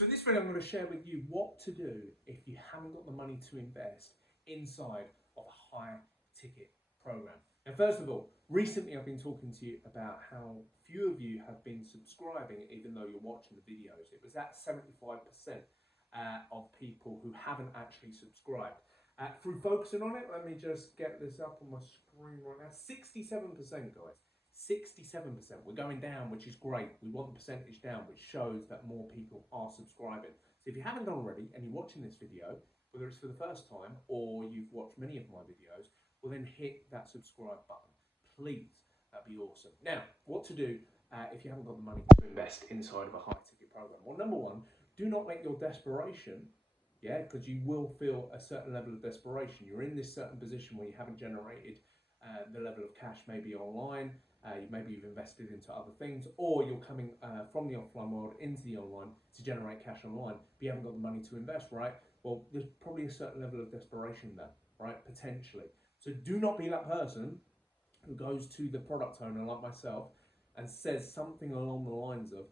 So in this video, I'm going to share with you what to do if you haven't got the money to invest inside of a high ticket program. Now, first of all, recently I've been talking to you about how few of you have been subscribing even though you're watching the videos. It was at 75% of people who haven't actually subscribed. Through focusing on it, let me just get this up on my screen right now. 67%, guys. 67%. We're going down, which is great. We want the percentage down, which shows that more people are subscribing. So if you haven't done already and you're watching this video, whether it's for the first time or you've watched many of my videos, well then hit that subscribe button. Please, that'd be awesome. Now, what to do if you haven't got the money to invest inside of a high ticket program? Well, number one, do not let your desperation, because you will feel a certain level of desperation. You're in this certain position where you haven't generated the level of cash maybe online, maybe you've invested into other things, or you're coming from the offline world into the online to generate cash online, but you haven't got the money to invest, right? Well, there's probably a certain level of desperation there, right? Potentially. So do not be that person who goes to the product owner like myself and says something along the lines of,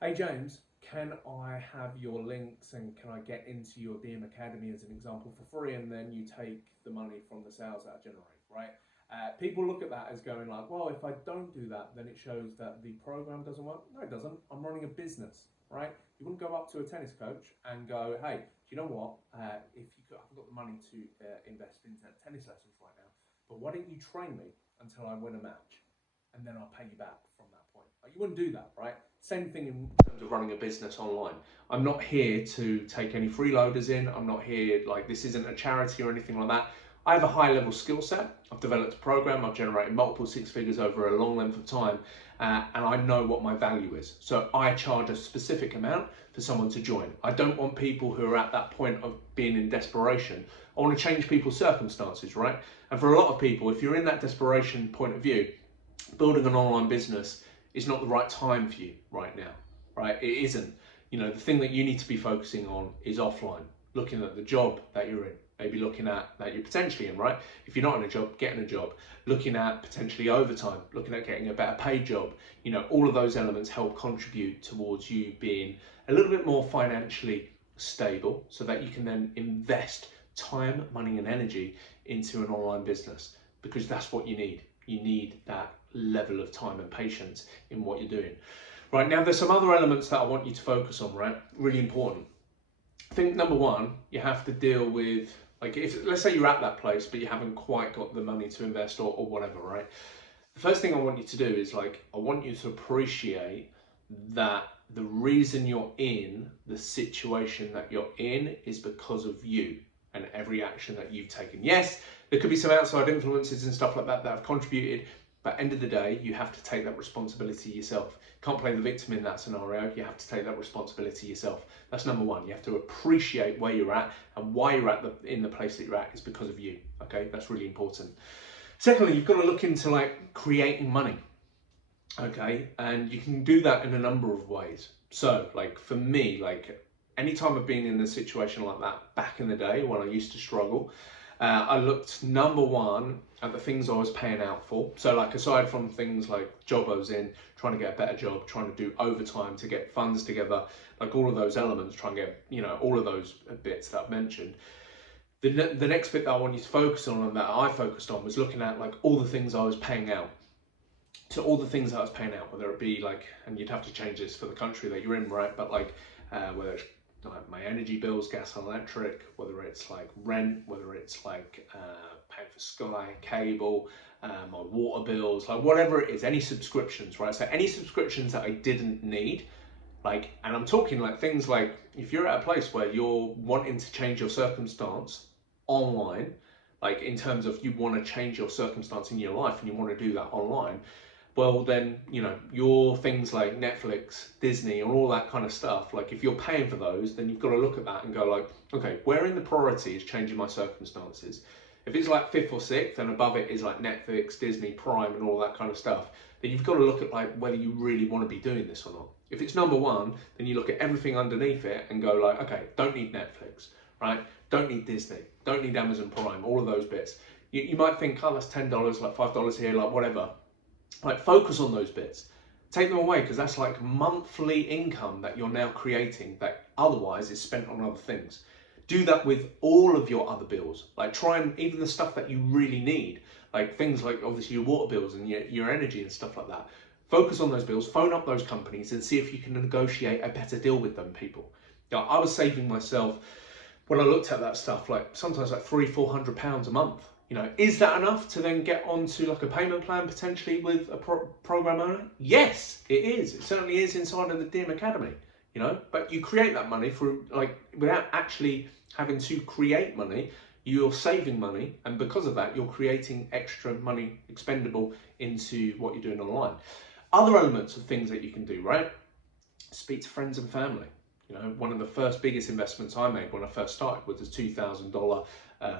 hey James, can I have your links and can I get into your DM Academy as an example for free, and then you take the money from the sales that I generate, right? People look at that as going like, well, if I don't do that, then it shows that the program doesn't work. No, it doesn't. I'm running a business, right? You wouldn't go up to a tennis coach and go, hey, do you know what? If you haven't got the money to invest into tennis lessons right now, but why don't you train me until I win a match, and then I'll pay you back from that point. Like, you wouldn't do that, right? Same thing in terms of running a business online. I'm not here to take any freeloaders in. I'm not here, like, this isn't a charity or anything like that. I have a high level skill set. I've developed a program. I've generated multiple six figures over a long length of time, and I know what my value is. So I charge a specific amount for someone to join. I don't want people who are at that point of being in desperation. I want to change people's circumstances, right? And for a lot of people, if you're in that desperation point of view, building an online business is not the right time for you right now, right? It isn't. You know, the thing that you need to be focusing on is offline, looking at the job that you're in, maybe looking at that you're potentially in, right? If you're not in a job, getting a job, looking at potentially overtime, looking at getting a better paid job. You know, all of those elements help contribute towards you being a little bit more financially stable so that you can then invest time, money and energy into an online business, because that's what you need. You need that level of time and patience in what you're doing. Right, now there's some other elements that I want you to focus on, right? Really important. I think number one, you have to deal with, like, if let's say you're at that place but you haven't quite got the money to invest or whatever, right? The first thing I want you to do is, like, I want you to appreciate that the reason you're in the situation that you're in is because of you and every action that you've taken. Yes, there could be some outside influences and stuff like that that have contributed, but end of the day, you have to take that responsibility yourself. Can't play the victim in that scenario. You have to take that responsibility yourself. That's number one. You have to appreciate where you're at, and why you're at in the place that you're at is because of you. Okay, that's really important. Secondly, you've got to look into, like, creating money. Okay, and you can do that in a number of ways. So, like, for me, like, anytime I've been in a situation like that back in the day when I used to struggle, I looked, number one, at the things I was paying out for. So, like, aside from things like job I was in, trying to get a better job, trying to do overtime to get funds together, like all of those elements, trying to get, you know, all of those bits that I've mentioned. The next bit that I want you to focus on, and that I focused on, was looking at, like, all the things I was paying out. So all the things that I was paying out, whether it be, like, and you'd have to change this for the country that you're in, right? But, like, whether it's like my energy bills, gas and electric, whether it's like rent, whether it's like paying for Sky, cable, my water bills, like whatever it is, any subscriptions, right? So any subscriptions that I didn't need, like, and I'm talking like things like, if you're at a place where you're wanting to change your circumstance online, like in terms of you want to change your circumstance in your life and you want to do that online, well then, you know, your things like Netflix, Disney, and all that kind of stuff, like if you're paying for those, then you've got to look at that and go like, okay, where in the priority is changing my circumstances? If it's like 5th or 6th and above it is like Netflix, Disney, Prime and all that kind of stuff, then you've got to look at like whether you really want to be doing this or not. If it's number one, then you look at everything underneath it and go like, okay, don't need Netflix, right? Don't need Disney, don't need Amazon Prime, all of those bits. You might think, oh, that's $10, like $5 here, like whatever. Like, focus on those bits, take them away, because that's like monthly income that you're now creating that Otherwise, it's spent on other things. Do that with all of your other bills. Like try and even the stuff that you really need, like things like obviously your water bills and your energy and stuff like that. Focus on those bills, phone up those companies and see if you can negotiate a better deal with them, people. Now, I was saving myself, when I looked at that stuff, like sometimes like £300-400 a month. You know, is that enough to then get onto like a payment plan potentially with a program owner? Yes, it is. It certainly is inside of the DIM Academy. You know, but you create that money for like without actually having to create money. You're saving money, and because of that, you're creating extra money expendable into what you're doing online. Other elements of things that you can do, right? Speak to friends and family. You know, one of the first biggest investments I made when I first started was a $2,000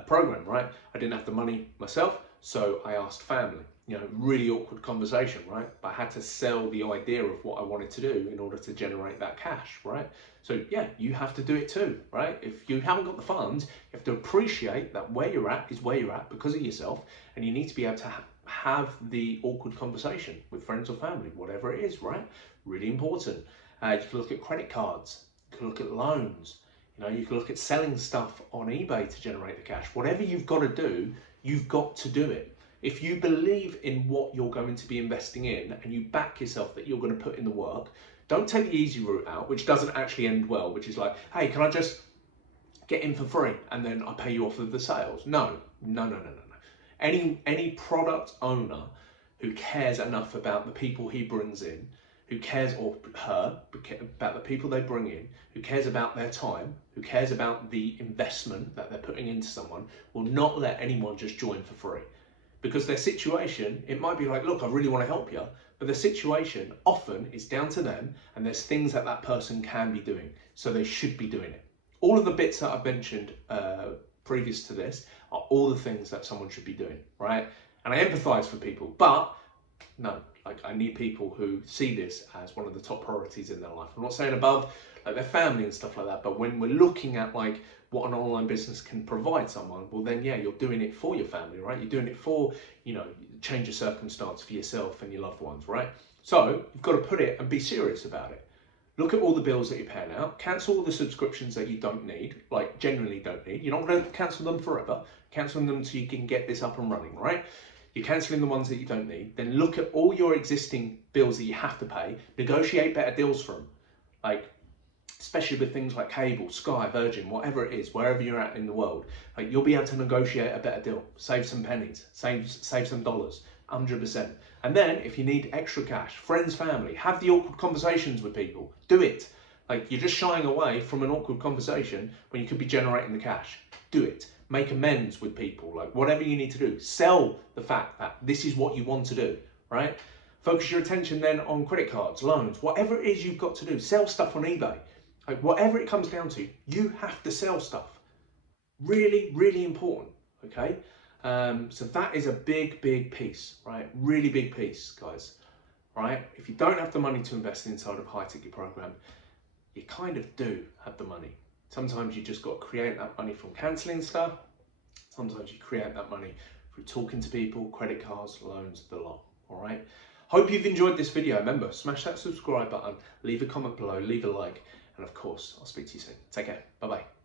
program, right? I didn't have the money myself, so I asked family. You know, really awkward conversation, right? But I had to sell the idea of what I wanted to do in order to generate that cash, right? So yeah, you have to do it too, right? If you haven't got the funds, you have to appreciate that where you're at is where you're at because of yourself, and you need to be able to have the awkward conversation with friends or family, whatever it is, right? Really important. You can look at credit cards, you can look at loans, you know, you can look at selling stuff on eBay to generate the cash. Whatever you've got to do, you've got to do it. If you believe in what you're going to be investing in and you back yourself that you're going to put in the work, don't take the easy route out, which doesn't actually end well, which is like, hey, can I just get in for free and then I pay you off of the sales? No. Any product owner who cares enough about the people he brings in, who cares, or her, about the people they bring in, who cares about their time, who cares about the investment that they're putting into someone, will not let anyone just join for free. Because their situation, it might be like, look, I really want to help you, but the situation often is down to them, and there's things that that person can be doing, so they should be doing it. All of the bits that I've mentioned previous to this are all the things that someone should be doing, right? And I empathize for people, but no, like I need people who see this as one of the top priorities in their life. I'm not saying above like their family and stuff like that, but when we're looking at like what an online business can provide someone, well then yeah, you're doing it for your family, right? You're doing it for, you know, change of circumstance for yourself and your loved ones, right? So you've got to put it and be serious about it. Look at all the bills that you're paying out, cancel all the subscriptions that you don't need, like genuinely don't need. You're not going to cancel them forever, cancel them so you can get this up and running, right? You're cancelling the ones that you don't need. Then look at all your existing bills that you have to pay, negotiate better deals for them. Like, especially with things like cable, Sky, Virgin, whatever it is, wherever you're at in the world, like you'll be able to negotiate a better deal, save some pennies, save some dollars, 100%. And then if you need extra cash, friends, family, have the awkward conversations with people, do it. Like you're just shying away from an awkward conversation when you could be generating the cash. Do it. Make amends with people, like whatever you need to do. Sell the fact that this is what you want to do, right? Focus your attention then on credit cards, loans, whatever it is you've got to do. Sell stuff on eBay. Like whatever it comes down to, you have to sell stuff. Really, really important, okay? So that is a big piece, right? Really big piece, guys, right? If you don't have the money to invest inside of a high ticket program, you kind of do have the money. Sometimes you just got to create that money from cancelling stuff. Sometimes you create that money through talking to people, credit cards, loans, the lot, all right? Hope you've enjoyed this video. Remember, smash that subscribe button, leave a comment below, leave a like, and of course, I'll speak to you soon. Take care. Bye-bye.